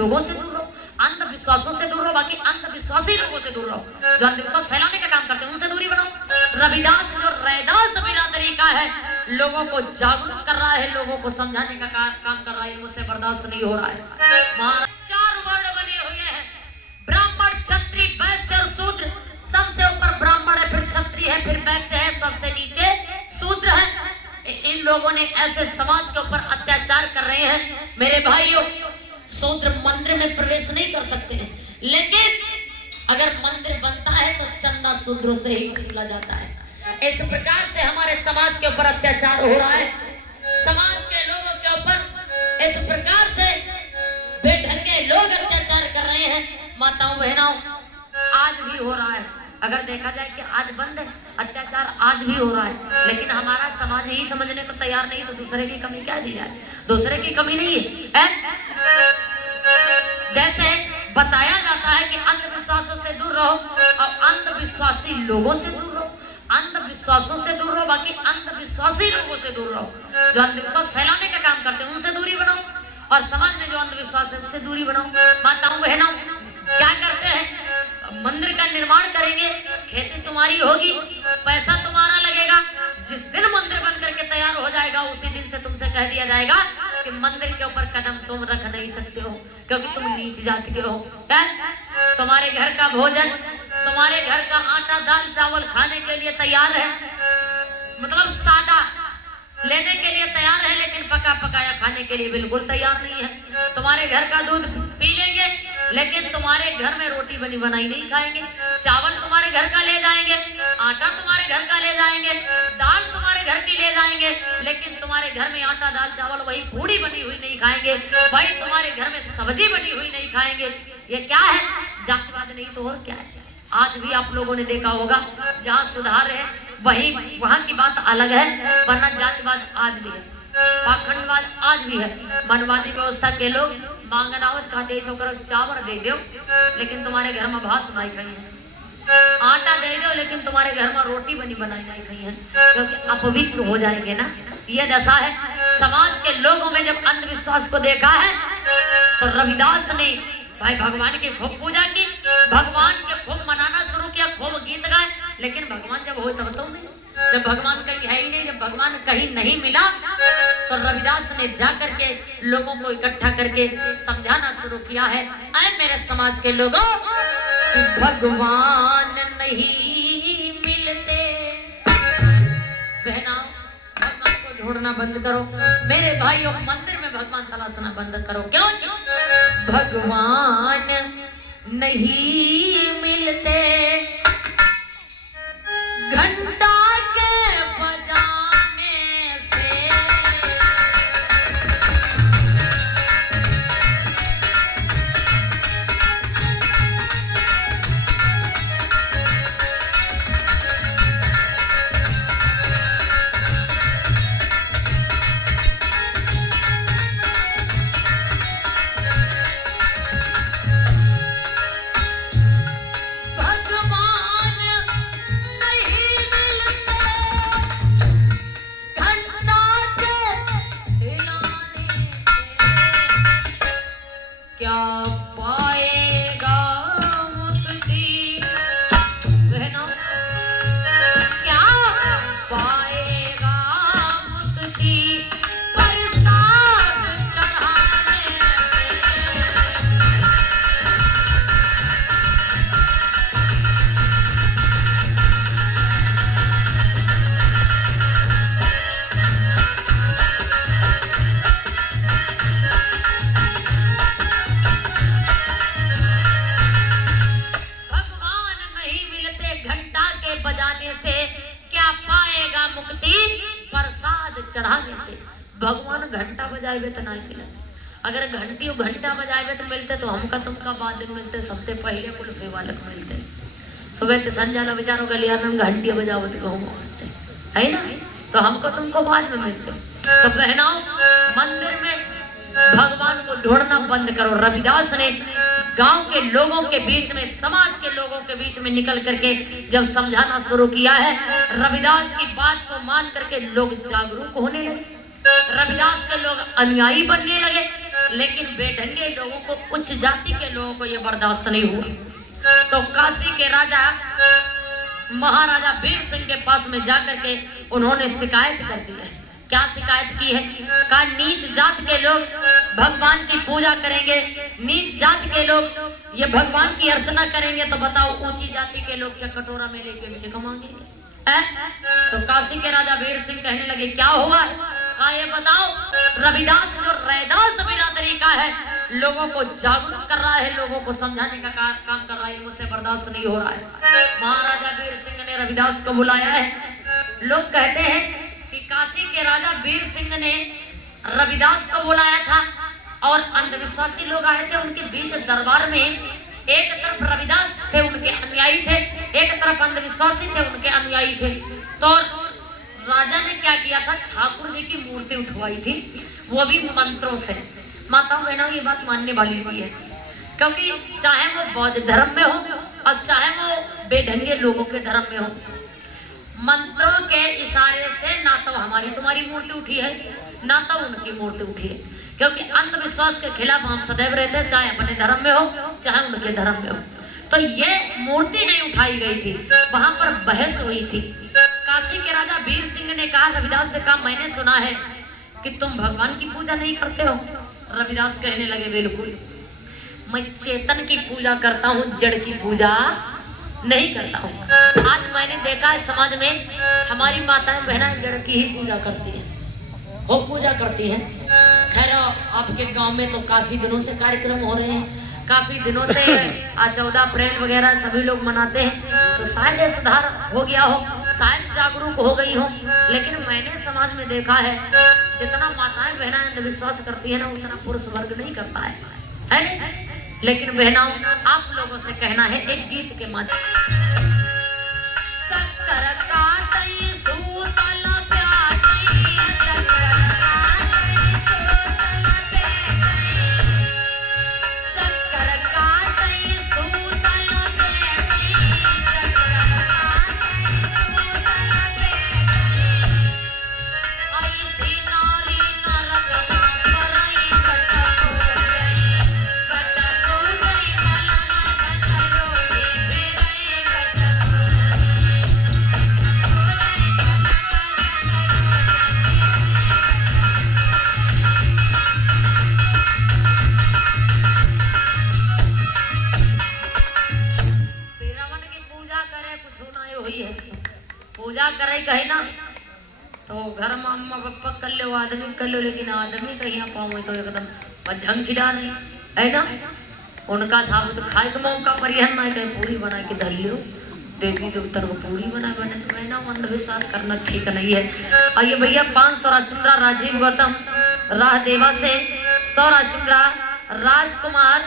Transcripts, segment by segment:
लोगों से दूर रहो, अंधविश्वासों से दूर रहो, बाकी अंधविश्वासी लोगों से दूर रहो। जो अंधविश्वास फैलाने का काम करते हैं उनसे दूरी बनाओ। रविदास जो रैदास बिरादरी का है, लोगों को जागरूक कर रहा है, लोगों को समझाने का काम कर रहा है, मुझसे बर्दाश्त नहीं हो रहा है। 4 वर्ण बने हुए हैं, ब्राह्मण, क्षत्रिय, वैश्य और शूद्र। सबसे ऊपर ब्राह्मण है, फिर क्षत्रिय है, फिर वैश्य है, सबसे नीचे शूद्र है। इन लोगों ने ऐसे समाज के ऊपर अत्याचार कर रहे हैं। मेरे भाइयों, शूद्र मंदिर में प्रवेश नहीं कर सकते हैं, लेकिन अगर मंदिर बनता है तो चंदा शूद्रों से ही वसूला जाता है। इस प्रकार से हमारे समाज के ऊपर अत्याचार हो रहा है, समाज के लोगों के ऊपर इस प्रकार से बेढंगे लोग अत्याचार कर रहे हैं। माताओं बहनों, आज भी हो रहा है। अगर देखा जाए कि आज बंद है, अत्याचार आज भी हो रहा है, लेकिन हमारा समाज यही समझने को तैयार नहीं, तो दूसरे की कमी क्या दी जाए? दूसरे की कमी नहीं है। जैसे बताया जाता है कि अंधविश्वासों से दूर रहो और अंधविश्वासी लोगों से दूर रहो, अंधविश्वासों से दूर रहो, बाकी अंधविश्वासी लोगों से दूर रहो। जो अंधविश्वास फैलाने का काम करते हैं उनसे दूरी बनाओ, और समाज में जो अंधविश्वास है उससे दूरी बनाओ। माताओं बहनों, क्या करते हैं? मंदिर का निर्माण करेंगे, खेती तुम्हारी होगी, पैसा तुम्हारा लगेगा। जिस दिन मंदिर बन करके तैयार हो जाएगा, उसी दिन से तुमसे कह दिया जाएगा कि मंदिर के ऊपर कदम तुम रख नहीं सकते हो, क्योंकि तुम नीच जाति के हो। तुम्हारे घर का भोजन, तुम्हारे घर का आटा दाल चावल खाने के लिए तैयार है, मतलब सादा लेने के लिए तैयार है, लेकिन पका पकाया खाने के लिए बिल्कुल तैयार नहीं है। तुम्हारे घर का दूध पी लेंगे, लेकिन तुम्हारे घर में रोटी बनी बनाई नहीं खाएंगे। चावल तुम्हारे घर का ले जाएंगे, आटा तुम्हारे घर का ले जाएंगे, दाल तुम्हारे घर की ले जाएंगे, लेकिन तुम्हारे घर में आटा दाल चावल वही पूड़ी बनी हुई नहीं खाएंगे, भाई तुम्हारे घर में सब्जी बनी हुई नहीं खाएंगे। ये क्या है? जातिवाद नहीं तो और क्या है? आज भी आप लोगों ने देखा होगा, जहाँ सुधार है वही वहाँ की बात अलग है, वरना जातिवाद आज भी है, पाखंडवाद आज भी है। मनवादी व्यवस्था के लोग मांगनावत का देश होकर चावल दे दो, लेकिन तुम्हारे घर में भात नहीं खाई है, आटा दे दो, लेकिन तुम्हारे घर में रोटी बनी बनाई नहीं खाई है, क्योंकि अपवित्र हो जाएंगे ना। ये दशा है समाज के लोगों में। जब अंधविश्वास को देखा है तो रविदास ने भाई भगवान की खूब पूजा की, भगवान के खूब मनाना शुरू किया, खूब गीत गाए, लेकिन भगवान जब हो तब तो नहीं। जब भगवान कहीं है ही नहीं, जब भगवान कहीं नहीं मिला, तो रविदास ने जाकर के लोगों को इकट्ठा करके समझाना शुरू किया है, ऐ मेरे समाज के लोगों, कि भगवान नहीं मिलते। बहना, भगवान को ढूंढना बंद करो। मेरे भाइयों, मंदिर में भगवान तलाशना बंद करो। क्यों? भगवान नहीं मिलते, घंटा के बजाने से चढ़ाने से। भगवान घंटा बजाए तो नहीं मिलते। अगर घंटा बजाए तो मिलते, तो हमका तुमका बाद में मिलते, सबसे पहले कुल्फे वालक मिलते। सुबह तो संजाना बेचारों गलियार में घंटिया बजावत कहते है ना, तो हमको तुमको बाद में मिलते। तो बहनाओ, मंदिर में भगवान को ढूंढना बंद करो। रविदास ने गांव के लोगों के बीच में, समाज के लोगों के बीच में निकल करके जब समझाना शुरू किया है, रविदास की बात को मान करके लोग जागरूक होने लगे, रविदास के लोग अनुयायी बनने लगे। लेकिन बेढंगे लोगों को, उच्च जाति के लोगों को यह बर्दाश्त नहीं हुआ। तो काशी के राजा महाराजा वीर सिंह के पास में जाकर के उन्होंने शिकायत कर दी है। क्या शिकायत की है? कहा नीच जात के लोग भगवान की पूजा करेंगे, नीच जात के लोग ये भगवान की अर्चना करेंगे, तो बताओ ऊंची जाति के लोग क्या कटोरा में लेके भिख मांगेंगे? तो काशी के राजा वीर सिंह कहने लगे क्या हुआ? कहा ये बताओ, रविदास जो रैदास बिरादरी का है, लोगों को जागरूक कर रहा है, लोगों को समझाने का काम कर रहा है, मुझसे बर्दाश्त नहीं हो रहा है। महाराजा वीर सिंह ने रविदास को बुलाया है। लोग कहते हैं कि काशी के राजा वीर सिंह ने रविदास को बुलाया था और अंधविश्वासी लोग आए थे उनके बीच दरबार में। एक तरफ रविदास थे, उनके अनुयायी थे, एक तरफ अंधविश्वासी थे, उनके अनुयायी थे। तो राजा ने क्या किया था, ठाकुर जी की मूर्ति उठवाई थी, वो भी मंत्रों से। माताओं बहनों ये बात मानने वाली भी है, क्योंकि चाहे वो बौद्ध धर्म में हो और चाहे वो बेढंगे लोगों के धर्म में हो, मंत्रों के इशारे से ना तो हमारी तुम्हारी मूर्ति उठी है, ना तो उनकी मूर्ति उठी है। क्योंकि अंधविश्वास के खिलाफ हम सदैव रहते हैं, चाहे अपने धर्म में हो चाहे उनके धर्म में हो। तो ये मूर्ति नहीं उठाई गई थी, वहां पर बहस हुई थी। काशी के राजा वीर सिंह ने कहा रविदास से, कहा मैंने सुना है कि तुम भगवान की पूजा नहीं करते हो। रविदास कहने लगे बिल्कुल, मैं चेतन की पूजा करता हूँ, जड़ की पूजा नहीं करता हूँ। आज मैंने देखा है समाज में हमारी माताएं बहनें जड़ की ही पूजा करती हैं, खूब पूजा करती हैं। खैर आपके गांव में तो काफी दिनों से कार्यक्रम हो रहे हैं, काफी दिनों से 14 अप्रैल वगैरह सभी लोग मनाते हैं, तो शायद ये सुधार हो गया हो, शायद जागरूक हो गई हो। लेकिन मैंने समाज में देखा है जितना माताएं बहनें अंधविश्वास करती है ना, उतना पुरुष वर्ग नहीं करता है नहीं? लेकिन बहनाओं आप लोगों से कहना है एक गीत के माध्यम, चक्कर काटई सूतल प्याटई, चक्कर काटई सूतल प्याटई, ऐसी नारी नरक परई बटक गई, बटक गई मलम संग रोटी फिरई बटक पूजा करे कहे ना, तो घर में अम्मा पापा कर लो, आदमी कर लो, लेकिन आदमी कहीं पाऊँ तो एकदम भजन खिला नहीं है ना। उनका साबुत खाए का मौका परिहन ना कहीं पूरी बना के धर लो, देवी देवतर को पूरी बना बने, तो ना अंधविश्वास करना ठीक नहीं है। और ये भैया 500 राष्ट्रमुद्रा राजीव गौतम राहदेवा से, 100 राष्ट्रमुद्रा राजकुमार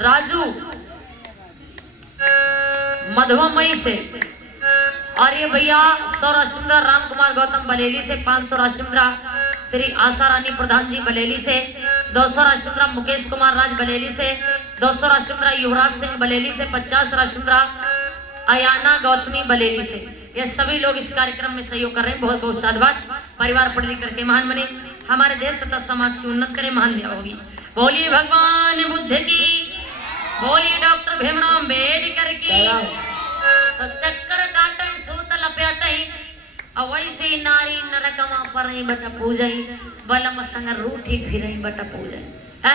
राजू मधुमई से, और ये भैया 100 राष्ट्रमुद्रा राम कुमार गौतम बलेली से, 500 राष्ट्रमुद्रा श्री आशा रानी प्रधान जी बलेली से, 200 राष्ट्रमुद्रा मुकेश कुमार राज बलेली से, 200 राष्ट्रमुद्रा युवराज सिंह बलेली से, 50 राष्ट्रमुद्रा अयाना गौतमी बलेली से। ये सभी लोग इस कार्यक्रम में सहयोग कर रहे हैं, बहुत बहुत साधुवाद। परिवार पढ़ लिख करके महान बने, हमारे देश तथा समाज की उन्नत करे, महान देवा होगी। बोलिए भगवान बुद्ध की, बोलिए डॉक्टर भीमराव अम्बेडकर की। तो चक्कर काटे सूतल प्याटई, अवैसी नारी नरकमा परई बट पूजई, बलम संग रूठी फिरई बट पूजई। है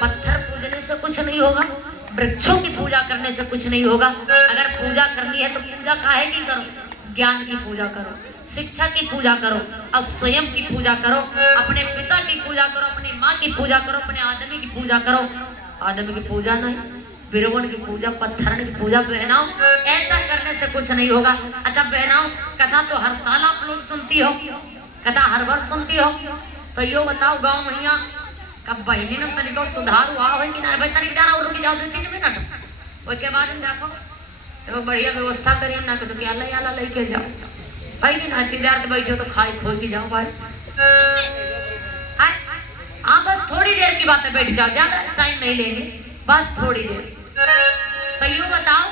पत्थर पूजने से कुछ नहीं होगा, वृक्षों की पूजा करने से कुछ नहीं होगा। अगर पूजा करनी है तो पूजा काहे की करो, ज्ञान की पूजा करो, शिक्षा की पूजा करो, और स्वयं की पूजा करो, अपने पिता की पूजा करो, अपनी माँ की पूजा करो, अपने आदमी की पूजा करो। आदमी की पूजा नहीं, बिरवन की पूजा, पत्थर की पूजा। बहनाओं ऐसा करने से कुछ नहीं होगा। अच्छा बहनाओं, कथा तो हर साल आप लोग सुनती हो, कथा हर वर्ष सुनती हो, तो यो बताओ गाँव मैया कब बहनी ने तरीका सुधार हुआ हो कि ना? भाई तरीक जा रहा, रुक जाओ 2-3 मिनट, उसके बाद में देखो तो बढ़िया व्यवस्था करिए ना, कुछ क्या आला लेके जाओ भाई ना, इंतजार बैठो तो खाए खो के जाओ भाई। हाँ बस थोड़ी देर की बात है, बैठ जाओ, ज्यादा टाइम नहीं लेंगे, बस थोड़ी देर। तो यूं बताओ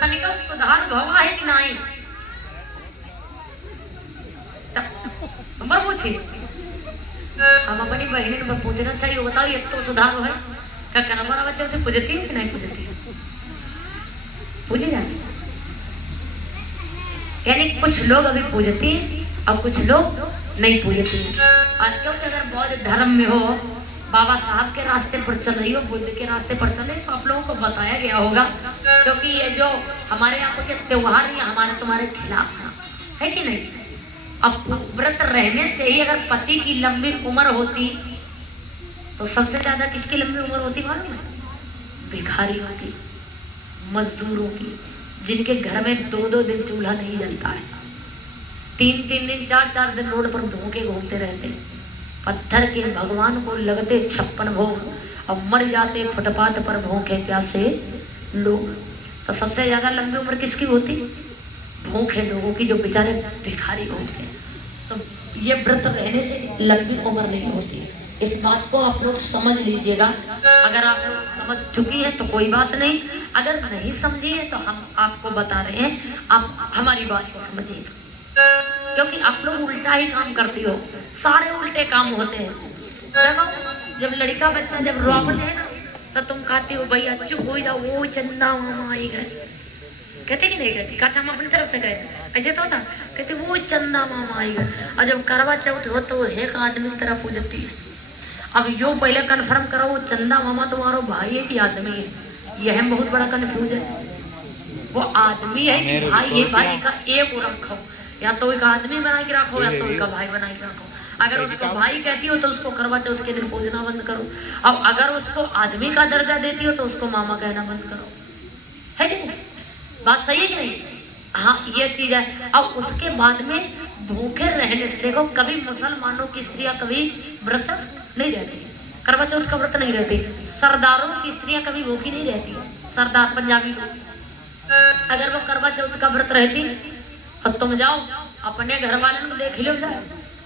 तनिका सुधार भवा है कि नहीं? नंबर पूछिए हम अपनी बहन पर पूछना चाहिए, बताओ ये तो सुधार है क्या? करवा चौथ पूजती है कि नहीं पूजती है? पूजी जाती है। यानी कुछ लोग अभी पूजती हैं और कुछ लोग नहीं पूजती हैं। और क्योंकि अगर बौद्ध धर्म में हो, बाबा साहब के रास्ते पर चल रही हो, बुद्ध के रास्ते पर चले, तो आप लोगों को बताया गया होगा। क्योंकि ये जो हमारे यहाँ के त्योहार ये हमारे तुम्हारे खिलाफ है कि नहीं? अब व्रत रहने से ही अगर पति की लंबी उम्र होती तो सबसे ज्यादा किसकी लंबी उम्र होती मालूम है? भिखारियों की, मजदूरों की, जिनके घर में 2-2 दिन चूल्हा नहीं जलता है, 3-3 दिन 4-4 दिन रोड पर भूखे घूमते रहते, पत्थर के भगवान को लगते 56 भोग और मर जाते फुटपाथ पर भूखे प्यासे लोग। तो सबसे ज्यादा लंबी उम्र किसकी होती? भूखे लोगों की, जो बेचारे भिखारी होते हैं। तो ये व्रत रहने से लंबी उम्र नहीं होती। इस बात को आप लोग समझ लीजिएगा। अगर आप लोग समझ चुकी हैं तो कोई बात नहीं, अगर नहीं समझी है तो हम आपको बता रहे हैं, आप हमारी बात को समझिए। क्योंकि आप लोग उल्टा ही काम करती हो, सारे उल्टे काम होते हैं। देखो, जब लड़का बच्चा जब रोते है ना, तो तुम कहती हो भैया चुप हो जाओ, वो चंदा मामा आई गए। कहते कि नहीं कहती? काचा हम अपनी तरफ से गए, ऐसे तो था। कहते वो चंदा मामा आई गए। और जब करवा चौथ हो तो एक आदमी की तरह पूजती है। अब यो पहले कन्फर्म करो, वो चंदा मामा तुम्हारा भाई है कि आदमी है? यह बहुत बड़ा कंफ्यूजन है। वो आदमी है कि भाई है? भाई का एक रखो, या तो एक आदमी बना के रखो, या तो एक भाई बना के रखो। अगर उसको भाई कहती हो तो उसको करवा चौथ के दिन पूजना बंद करो। अब अगर उसको आदमी का दर्जा देती हो तो उसको मामा कहना बंद करो। है कि नहीं? बात सही है कि नहीं? हाँ, ये चीज है। अब उसके बाद में भूखे रहने से, देखो कभी मुसलमानों की स्त्रियां कभी व्रत नहीं रहती, करवा चौथ का व्रत नहीं रहती। सरदारों की स्त्रियां कभी भूखी नहीं रहती। सरदार पंजाबी लोग अगर वो करवा चौथ का व्रत रहती, अब तुम जाओ अपने घर वालों को देख लो जाए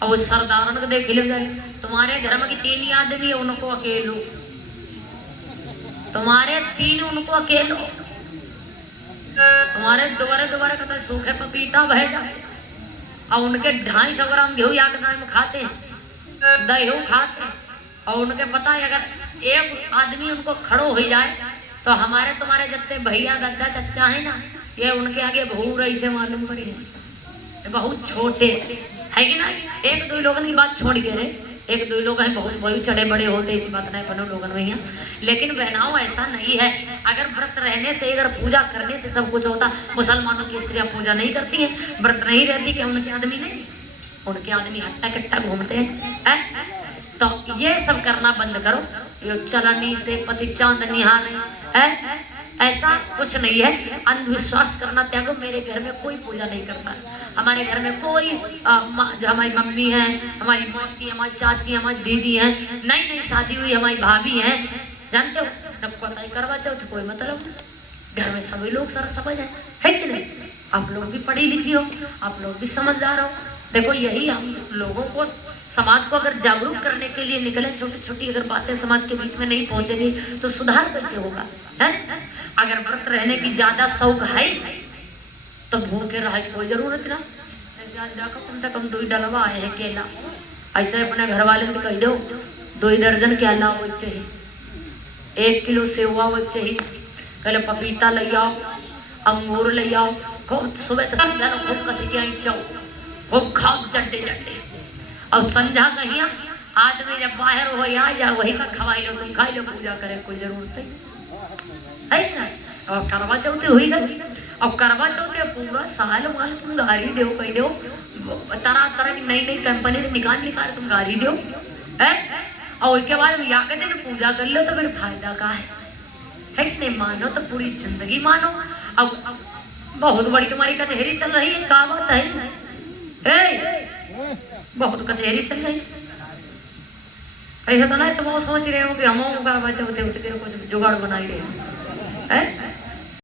और वो सरदारों को देख लो जाए। तुम्हारे धर्म की 3 ही आदमी है, उनको अकेलो, तुम्हारे 3 उनको अकेलो, तुम्हारे दोबारा कहते सूखे पपीता बह जाए और उनके 250 ग्राम गेहूं या में खाते हैं, दही खाते हैं। और उनके पता है अगर एक आदमी उनको खड़ो हो जाए तो हमारे तुम्हारे जितने भैया दादा चच्चा है ना, ये उनके आगे भूर ऐसे मालूम करी है, बहुत छोटे है कि ना। 1-2 लोगों की बात छोड़ के रे, 1-2 लोग हैं बहुत बड़ी चढ़े बड़े होते, इसी बात नहीं बनो लोगन भैया। लेकिन बहनाओं ऐसा नहीं है। अगर व्रत रहने से, अगर पूजा करने से सब कुछ होता। मुसलमानों की स्त्रियां पूजा नहीं करती हैं, व्रत नहीं रहती कि उनके आदमी नहीं, उनके आदमी हट्टा कट्टा घूमते हैं। तो ये सब करना बंद करो। ये चलनी से पति चांद निहारे है, ऐसा कुछ नहीं है। अंधविश्वास करना त्यागो। मेरे घर में कोई पूजा नहीं करता। हमारे घर में कोई जो हमारी मम्मी है, हमारी मौसी, हमारी चाची, हमारी दीदी है, नई शादी हुई हमारी भाभी है, जानते हो न पता ही करवा चौथ कोई मतलब नहीं। घर में सभी लोग सर समझ है कि नहीं? आप लोग भी पढ़ी लिखी हो, आप लोग भी समझदार हो। देखो यही हम लोगों को, समाज को अगर जागरूक करने के लिए निकले, छोटी छोटी अगर बातें समाज के बीच में नहीं पहुंचेगी तो सुधार कैसे होगा? है? अगर व्रत रहने की ज्यादा शौक है तो भूखे रहे कोई जरूरत ना। जाकर कम से कम 2 डलवा आए हैं केला, ऐसे अपने घर वाले से कह दो 2 दर्जन केला वो चाहिए, 1 किलो सेवा वो चाहिए, कहले पपीता ले आओ, अंगूर ले आओ, खूब सुबह खूब कसी के आई चाओ, खूब खाओ चट्टे चट्टे। और संध्या कहिया आदमी जब बाहर हो या वही का खवाई लो, तुम खाई लो, पूजा करे कोई जरूरत है ना। और करवा चौथ हुई गई। अब करवा चौथ पूरा साल माल तुम गाड़ी दो, कही दो, तरह तरह की नई कंपनी से निकाल तुम गाड़ी दो है। और उसके बाद या कहते हैं पूजा कर लो तो फिर फायदा का है कि नहीं? मानो तो पूरी जिंदगी मानो। अब बहुत बड़ी तुम्हारी कचहरी चल रही है, क्या बात है? बहुत कचहरी चल रही है। ऐसा तो नहीं तुम सोच रहे हो कि हम करवा चौथ कुछ जुगाड़ बनाई रहे हैं।